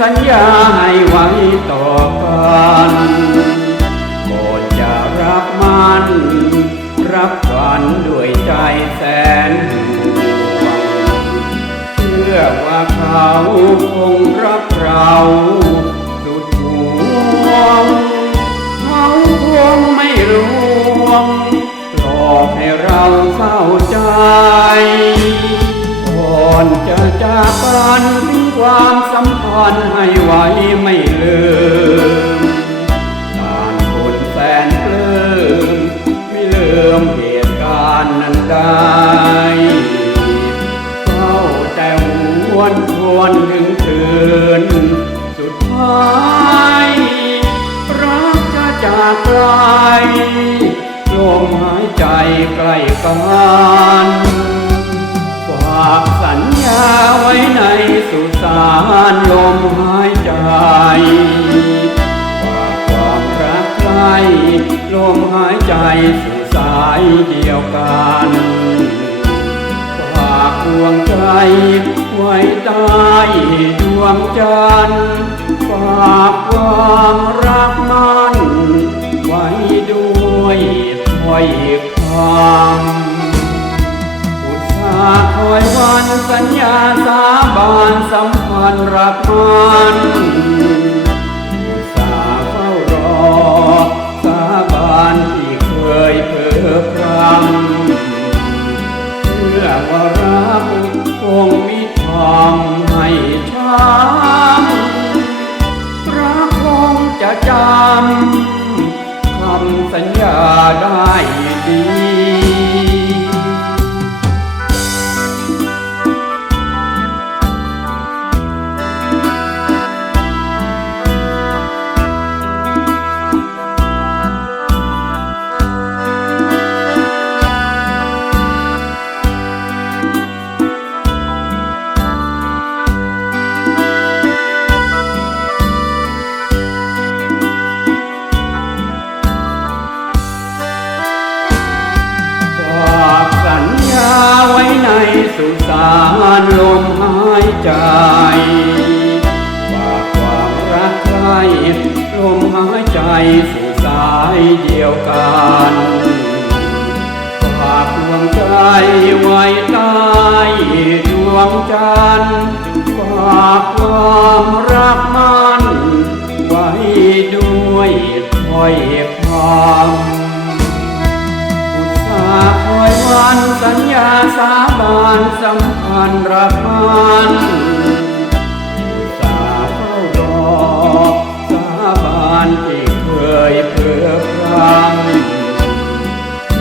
สัญญาให้ไว้ต่อกันก่อนจะรับมัน รับฝันด้วยใจแสนห่วงเชื่อว่าเขาคงรับเรา อนจะจากกันถึงความสัมพันธ์ให้ไว้ไม่ลืมต่างคนแสนปลื้มไม่ลืมเหตุการณ์นั้นได้เฝ้าแต่หวนทวนถึงคืนสุดท้ายรักจะจากไกลลมหายใจใกล้กันากสัญญาไว้ในสุสานลมหายใจฝากความรักใครลมหายใจสู่สายเดียวกันฝากดวงใจไว้ใต้ดวงจันทร์ฝากความรักมันไว้ด้วยถ้อยคำอุตส่าห์ คอยวันสัญญาสาบานสัมพันธ์รักมันอุตส่าเฝ้ารอ สาบานที่เคยเพ้อพรำเชื่อว่ารักคงมิทำให้ช้ำรักคงจะจำคำสัญญาได้ดี สุสานลมหายใจฝากความรักใครลมหายใจสู่สายเดียวกันฝากดวงใจไว้ใต้ดวงจันทร์ฝากความรักมันไว้ด้วยถ้อยคำอุตส่าห์คอย วันสัญญาสาบานสำคัญธ์รักมันสาเฝ้ารอสาบานที่เคยเพื่อพรัง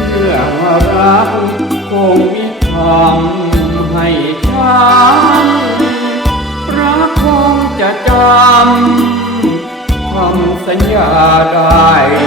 เชื่อว่ารักคงมีควาให้ช้ำรักคงจะจำคำสัญญาได้